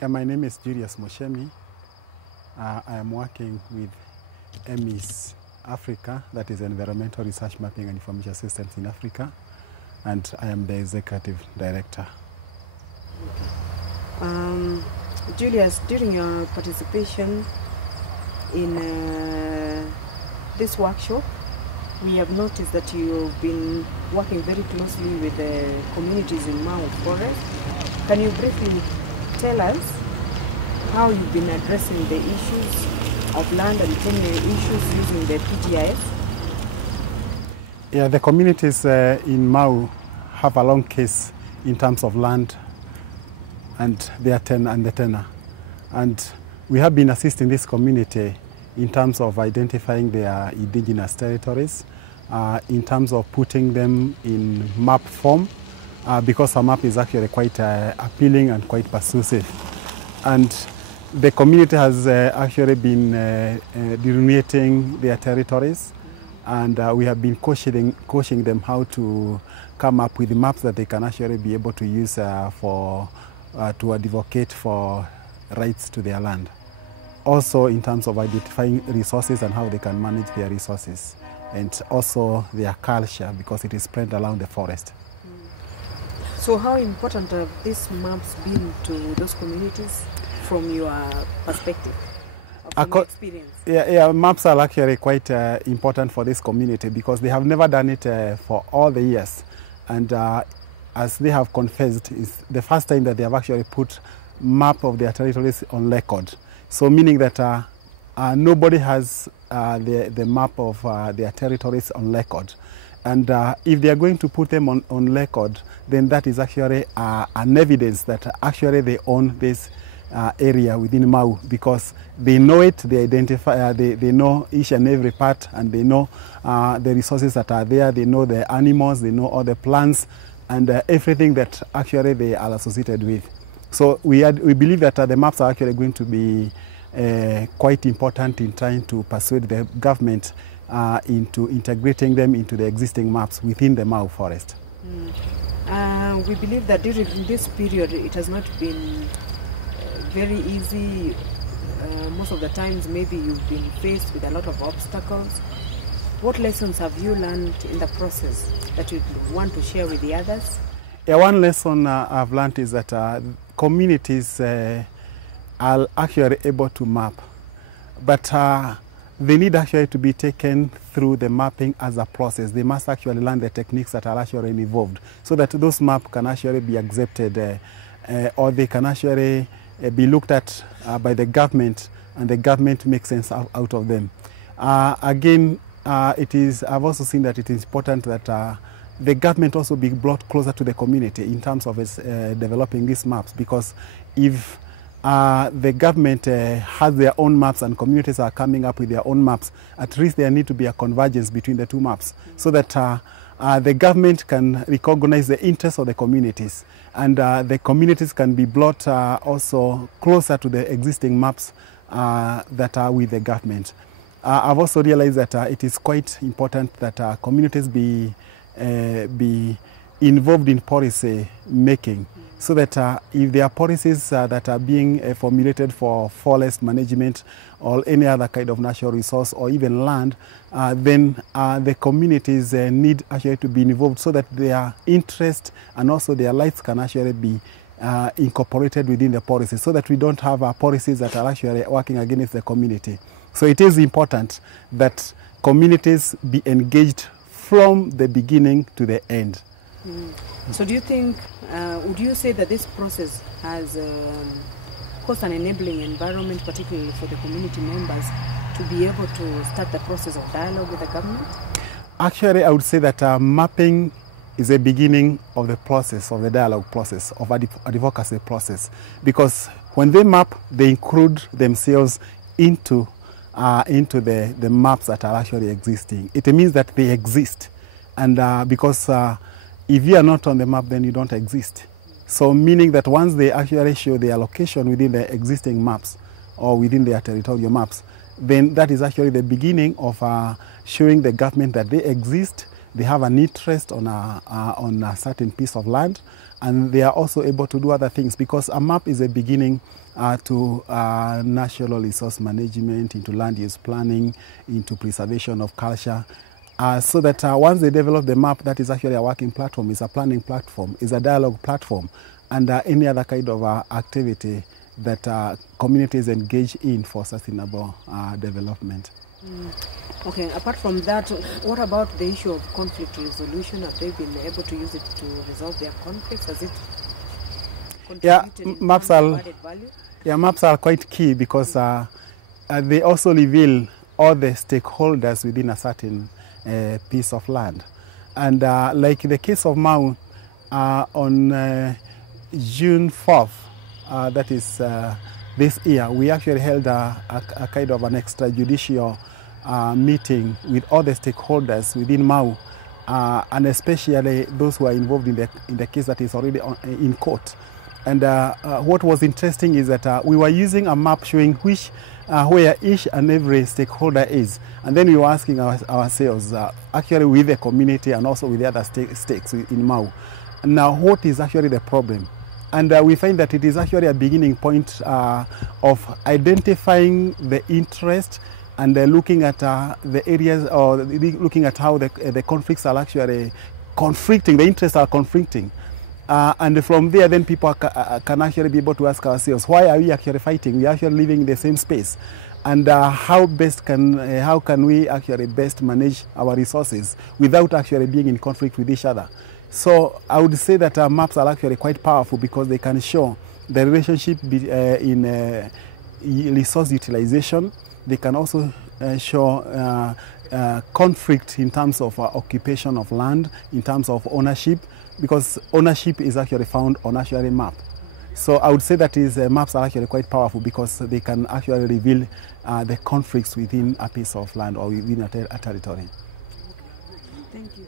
Yeah, my name is Julius Muchemi. I am working with ERMIS Africa, that is Environmental Research Mapping and Information Systems in Africa, and I am the Executive Director. Julius, during your participation in this workshop, we have noticed that you've been working very closely with the communities in Mau Forest. Can you briefly tell us how you've been addressing the issues of land and tenure issues using the PGIS? Yeah, the communities in Mau have a long case in terms of land and their tenure. And we have been assisting this community in terms of identifying their indigenous territories, in terms of putting them in map form, because a map is actually quite appealing and quite persuasive. And the community has actually been delineating their territories, and we have been coaching them how to come up with maps that they can actually be able to use to advocate for rights to their land. Also in terms of identifying resources and how they can manage their resources, and also their culture, because it is spread around the forest. So how important have these maps been to those communities from your perspective, from your experience? Yeah, maps are actually quite important for this community because they have never done it for all the years. And as they have confessed, it's the first time that they have actually put map of their territories on record. So meaning that nobody has the map of their territories on record. And if they are going to put them on record, then that is actually an evidence that actually they own this area within Mau, because they know it, they identify, they know each and every part, and they know the resources that are there, they know the animals, they know all the plants, and everything that actually they are associated with. So we believe that the maps are actually going to be quite important in trying to persuade the government into integrating them into the existing maps within the Mau forest. We believe that during this period it has not been very easy. Most of the times maybe you've been faced with a lot of obstacles. What lessons have you learned in the process that you'd want to share with the others? Yeah, one lesson I've learned is that communities are actually able to map, but they need actually to be taken through the mapping as a process. They must actually learn the techniques that are actually involved so that those maps can actually be accepted or they can actually be looked at by the government, and the government makes sense out of them. Again, I've also seen that it is important that the government also be brought closer to the community in terms of its developing these maps, because if the government has their own maps and communities are coming up with their own maps, at least there need to be a convergence between the two maps so that the government can recognize the interests of the communities, and the communities can be brought also closer to the existing maps that are with the government. I've also realized that it is quite important that communities be involved in policy making, so that if there are policies that are being formulated for forest management or any other kind of natural resource or even land, then the communities need actually to be involved so that their interest and also their rights can actually be incorporated within the policy, so that we don't have policies that are actually working against the community. So it is important that communities be engaged from the beginning to the end. So do you think, would you say that this process has caused an enabling environment, particularly for the community members, to be able to start the process of dialogue with the government? Actually, I would say that mapping is the beginning of the process, of the dialogue process, of advocacy process. Because when they map, they include themselves into the maps that are actually existing. It means that they exist. And because if you are not on the map, then you don't exist. So meaning that once they actually show their location within the existing maps or within their territorial maps, then that is actually the beginning of showing the government that they exist, they have an interest on a certain piece of land, and they are also able to do other things, because a map is a beginning to natural resource management, into land use planning, into preservation of culture. So that once they develop the map, that is actually a working platform, is a planning platform, is a dialogue platform, and any other kind of activity that communities engage in for sustainable development. Okay, apart from that, what about the issue of conflict resolution? Have they been able to use it to resolve their conflicts? Has it contributed maps are quite key, because they also reveal all the stakeholders within a certain piece of land. And like the case of Mau, on June 4th, that is this year, we actually held a kind of an extrajudicial meeting with all the stakeholders within Mau, and especially those who are involved in the case that is already in court. And what was interesting is that we were using a map showing where each and every stakeholder is, and then we were asking ourselves, actually with the community and also with the other stakes in Mau, now what is actually the problem? And we find that it is actually a beginning point of identifying the interest and looking at the areas, or looking at how the conflicts are actually conflicting, the interests are conflicting. And from there, then people can actually be able to ask ourselves, why are we actually fighting? We are actually living in the same space. And how can we actually best manage our resources without actually being in conflict with each other? So I would say that maps are actually quite powerful, because they can show the relationship in resource utilization. They can also show conflict in terms of occupation of land, in terms of ownership, because ownership is actually found on actually a map. So I would say that maps are actually quite powerful, because they can actually reveal the conflicts within a piece of land or within a territory. Thank you.